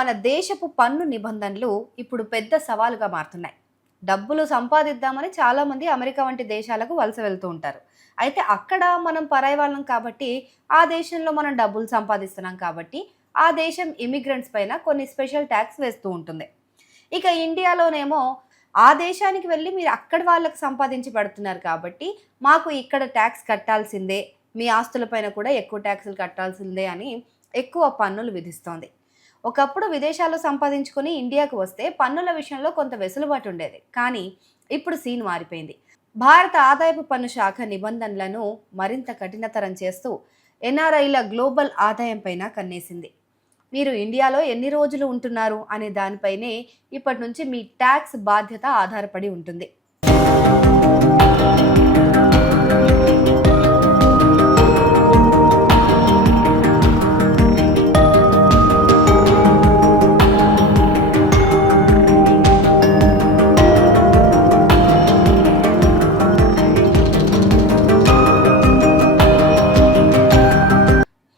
మన దేశపు పన్ను నిబంధనలు ఇప్పుడు పెద్ద సవాలుగా మారుతున్నాయి. డబ్బులు సంపాదిద్దామని చాలామంది అమెరికా వంటి దేశాలకు వలస వెళ్తూ ఉంటారు. అయితే అక్కడ మనం పరాయి వాళ్ళం కాబట్టి, ఆ దేశంలో మనం డబ్బులు సంపాదిస్తున్నాం కాబట్టి, ఆ దేశం ఇమిగ్రెంట్స్ పైన కొన్ని స్పెషల్ ట్యాక్స్ వేస్తూ ఉంటుంది. ఇక ఇండియాలోనేమో ఆ దేశానికి వెళ్ళి మీరు అక్కడి వాళ్ళకి సంపాదించి పెడుతున్నారు కాబట్టి, మాకు ఇక్కడ ట్యాక్స్ కట్టాల్సిందే, మీ ఆస్తులపైన కూడా ఎక్కువ ట్యాక్సులు కట్టాల్సిందే అని ఎక్కువ పన్నులు విధిస్తోంది. ఒకప్పుడు విదేశాల్లో సంపాదించుకొని ఇండియాకు వస్తే పన్నుల విషయంలో కొంత వెసులుబాటు ఉండేది. కానీ ఇప్పుడు సీన్ మారిపోయింది. భారత ఆదాయపు పన్ను శాఖ నిబంధనలను మరింత కఠినతరం చేస్తూ ఎన్ఆర్ఐల గ్లోబల్ ఆదాయం పైన కన్నేసింది. మీరు ఇండియాలో ఎన్ని రోజులు ఉంటున్నారు అనే దానిపైనే ఇప్పటి నుంచి మీ ట్యాక్స్ బాధ్యత ఆధారపడి ఉంటుంది.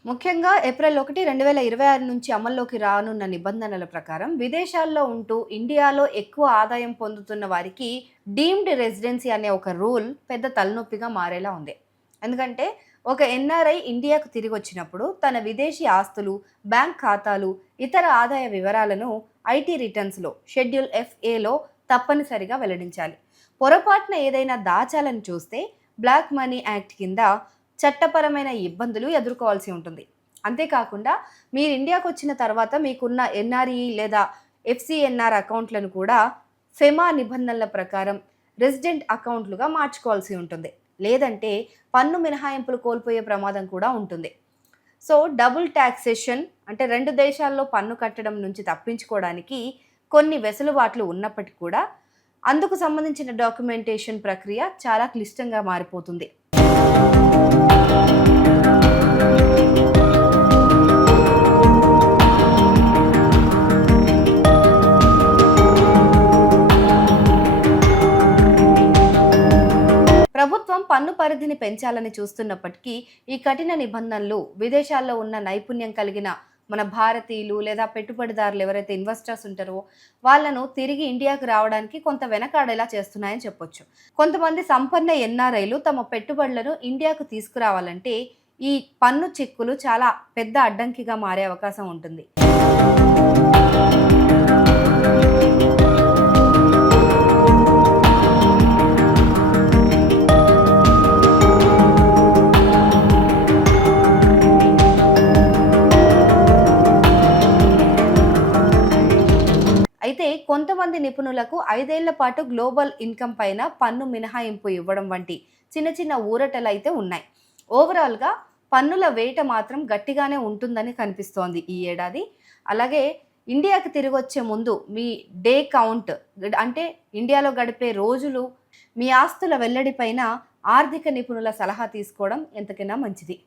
ముఖ్యంగా ఏప్రిల్ 1, 2026 నుంచి అమల్లోకి రానున్న నిబంధనల ప్రకారం విదేశాల్లో ఉంటూ ఇండియాలో ఎక్కువ ఆదాయం పొందుతున్న వారికి డీమ్డ్ రెసిడెన్సీ అనే ఒక రూల్ పెద్ద తలనొప్పిగా మారేలా ఉంది. ఎందుకంటే ఒక ఎన్ఆర్ఐ ఇండియాకు తిరిగి వచ్చినప్పుడు తన విదేశీ ఆస్తులు, బ్యాంక్ ఖాతాలు, ఇతర ఆదాయ వివరాలను ఐటీ రిటర్న్స్లో షెడ్యూల్ FAలో తప్పనిసరిగా వెల్లడించాలి. పొరపాటున ఏదైనా దాచాలని చూస్తే బ్లాక్ మనీ యాక్ట్ కింద చట్టపరమైన ఇబ్బందులు ఎదుర్కోవాల్సి ఉంటుంది. అంతేకాకుండా మీరు ఇండియాకు వచ్చిన తర్వాత మీకున్న ఎన్ఆర్ఈ లేదా FCNR అకౌంట్లను కూడా ఫెమా నిబంధనల ప్రకారం రెసిడెంట్ అకౌంట్లుగా మార్చుకోవాల్సి ఉంటుంది. లేదంటే పన్ను మినహాయింపులు కోల్పోయే ప్రమాదం కూడా ఉంటుంది. సో డబుల్ ట్యాక్సేషన్ అంటే 2 దేశాల్లో పన్ను కట్టడం నుంచి తప్పించుకోవడానికి కొన్ని వెసులుబాట్లు ఉన్నప్పటికీ కూడా అందుకు సంబంధించిన డాక్యుమెంటేషన్ ప్రక్రియ చాలా క్లిష్టంగా మారిపోతుంది. ప్రభుత్వం పన్ను పరిధిని పెంచాలని చూస్తున్నప్పటికీ ఈ కఠిన నిబంధనలు విదేశాల్లో ఉన్న నైపుణ్యం కలిగిన మన భారతీయులు లేదా పెట్టుబడిదారులు ఎవరైతే ఇన్వెస్టర్స్ ఉంటారో వాళ్ళను తిరిగి ఇండియాకు రావడానికి కొంత వెనకాడేలా చేస్తున్నాయని చెప్పొచ్చు. కొంతమంది సంపన్న ఎన్ఆర్ఐలు తమ పెట్టుబడులను ఇండియాకు తీసుకురావాలంటే ఈ పన్ను చిక్కులు చాలా పెద్ద అడ్డంకిగా మారే అవకాశం ఉంటుంది. అయితే కొంతమంది నిపుణులకు 5 ఏళ్ల పాటు గ్లోబల్ ఇన్కమ్ పైన పన్ను మినహాయింపు ఇవ్వడం వంటి చిన్న చిన్న ఊరటలు అయితే ఉన్నాయి. ఓవరాల్గా పన్నుల వేట మాత్రం గట్టిగానే ఉంటుందని కనిపిస్తోంది ఈ ఏడాది. అలాగే ఇండియాకి తిరిగి వచ్చే ముందు మీ డే కౌంట్ అంటే ఇండియాలో గడిపే రోజులు, మీ ఆస్తుల వెల్లడి పైన ఆర్థిక నిపుణుల సలహా తీసుకోవడం ఎంతకైనా మంచిది.